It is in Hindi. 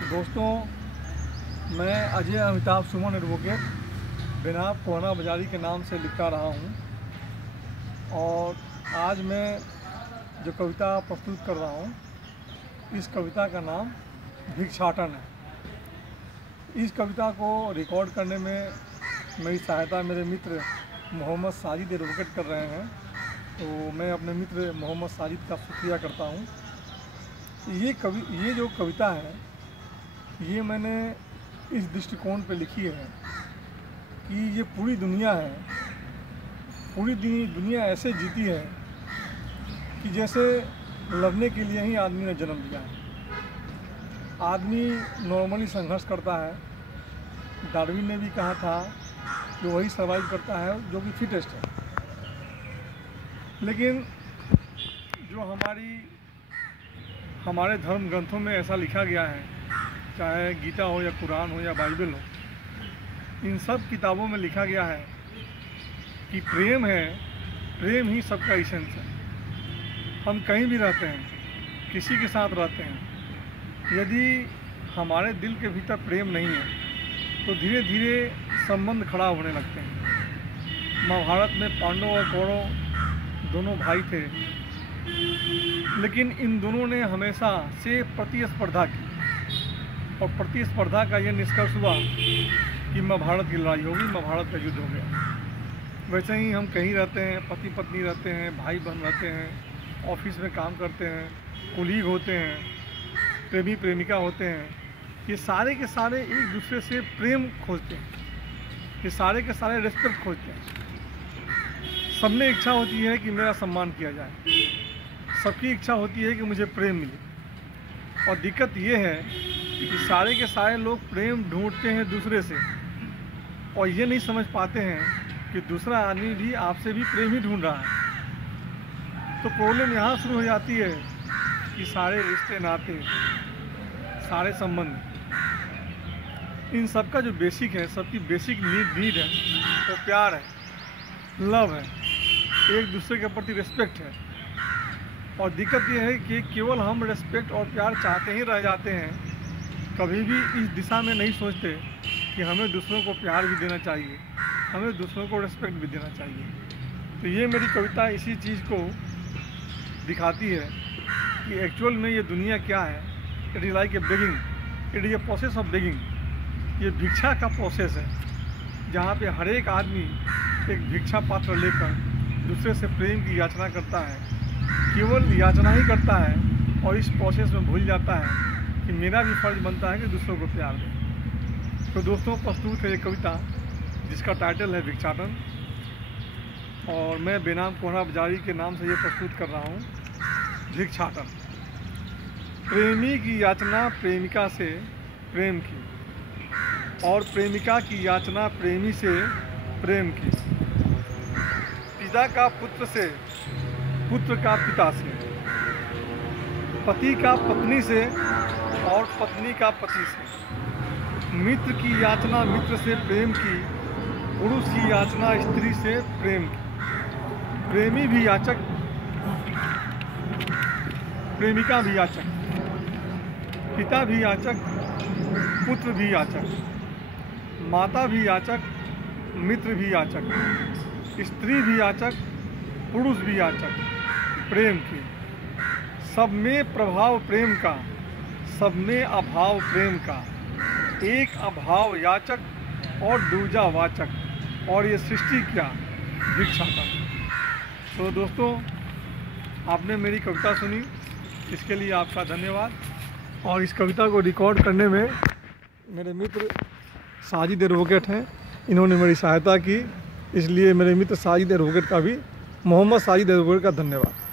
दोस्तों, मैं अजय अमिताभ सुमन एडवोकेट बेनाम कोहना बाजारी के नाम से लिखता रहा हूँ। और आज मैं जो कविता प्रस्तुत कर रहा हूँ, इस कविता का नाम भिक्षाटन है। इस कविता को रिकॉर्ड करने में मेरी सहायता मेरे मित्र मोहम्मद साजिद एडवोकेट कर रहे हैं, तो मैं अपने मित्र मोहम्मद साजिद का शुक्रिया करता हूँ। ये जो कविता है, ये मैंने इस दृष्टिकोण पे लिखी है कि ये पूरी दुनिया है, पूरी दुनिया ऐसे जीती है कि जैसे लड़ने के लिए ही आदमी ने जन्म लिया है। आदमी नॉर्मली संघर्ष करता है। डार्विन ने भी कहा था कि वही सर्वाइव करता है जो कि फिटेस्ट है। लेकिन जो हमारे धर्म ग्रंथों में ऐसा लिखा गया है, चाहे गीता हो या कुरान हो या बाइबल हो, इन सब किताबों में लिखा गया है कि प्रेम प्रेम ही सबका एसेंस है। हम कहीं भी रहते हैं, किसी के साथ रहते हैं, यदि हमारे दिल के भीतर प्रेम नहीं है तो धीरे धीरे संबंध खराब होने लगते हैं। महाभारत में पांडव और कौरव दोनों भाई थे, लेकिन इन दोनों ने हमेशा से प्रतिस्पर्धा की, और प्रतिस्पर्धा का ये निष्कर्ष हुआ कि महाभारत की लड़ाई होगी, महाभारत का युद्ध हो गया। वैसे ही हम कहीं रहते हैं, पति पत्नी रहते हैं, भाई बहन रहते हैं, ऑफिस में काम करते हैं, कुलीग होते हैं, प्रेमी प्रेमिका होते हैं। ये सारे के सारे एक दूसरे से प्रेम खोजते हैं, ये सारे के सारे रिस्पेक्ट खोजते हैं। सबने इच्छा होती है कि मेरा सम्मान किया जाए, सबकी इच्छा होती है कि मुझे प्रेम मिले। और दिक्कत ये है कि सारे के सारे लोग प्रेम ढूंढते हैं दूसरे से, और ये नहीं समझ पाते हैं कि दूसरा आदमी भी आपसे भी प्रेम ही ढूंढ रहा है। तो प्रॉब्लम यहाँ शुरू हो जाती है कि सारे रिश्ते नाते, सारे संबंध, इन सब का जो बेसिक है, सबकी बेसिक नीड है, वो प्यार है, लव है, एक दूसरे के प्रति रिस्पेक्ट है। और दिक्कत ये है कि केवल हम रिस्पेक्ट और प्यार चाहते ही रह जाते हैं, कभी भी इस दिशा में नहीं सोचते कि हमें दूसरों को प्यार भी देना चाहिए, हमें दूसरों को रिस्पेक्ट भी देना चाहिए। तो ये मेरी कविता इसी चीज़ को दिखाती है कि एक्चुअल में ये दुनिया क्या है। It is like a begging, it is a process of begging. ये भिक्षा का प्रोसेस है, जहाँ पे हर एक आदमी एक भिक्षा पात्र लेकर दूसरे से प्रेम की याचना करता है। केवल याचना ही करता है और इस प्रोसेस में भूल जाता है कि मेरा भी फर्ज बनता है कि दूसरों को प्यार दें। तो दोस्तों, प्रस्तुत है ये कविता जिसका टाइटल है भिक्षाटन, और मैं बेनाम कोहना बाजारी के नाम से ये प्रस्तुत कर रहा हूँ। भिक्षाटन। प्रेमी की याचना प्रेमिका से प्रेम की, और प्रेमिका की याचना प्रेमी से प्रेम की। पिता का पुत्र से, पुत्र का पिता से, पति का पत्नी से और पत्नी का पति से। मित्र की याचना मित्र से प्रेम की, पुरुष की याचना स्त्री से प्रेम की। प्रेमी भी याचक, प्रेमिका भी याचक, पिता भी याचक, पुत्र भी याचक, माता भी याचक, मित्र भी याचक, स्त्री भी याचक, पुरुष भी याचक प्रेम की। सब में प्रभाव प्रेम का, सब में अभाव प्रेम का। एक अभाव याचक और दूजा वाचक, और ये सृष्टि क्या भिक्षाटन। तो दोस्तों, आपने मेरी कविता सुनी, इसके लिए आपका धन्यवाद। और इस कविता को रिकॉर्ड करने में मेरे मित्र साजिद एडवोकेट हैं, इन्होंने मेरी सहायता की, इसलिए मेरे मित्र साजिद एडवोकेट का भी, मोहम्मद साजिद एडवोकेट का धन्यवाद।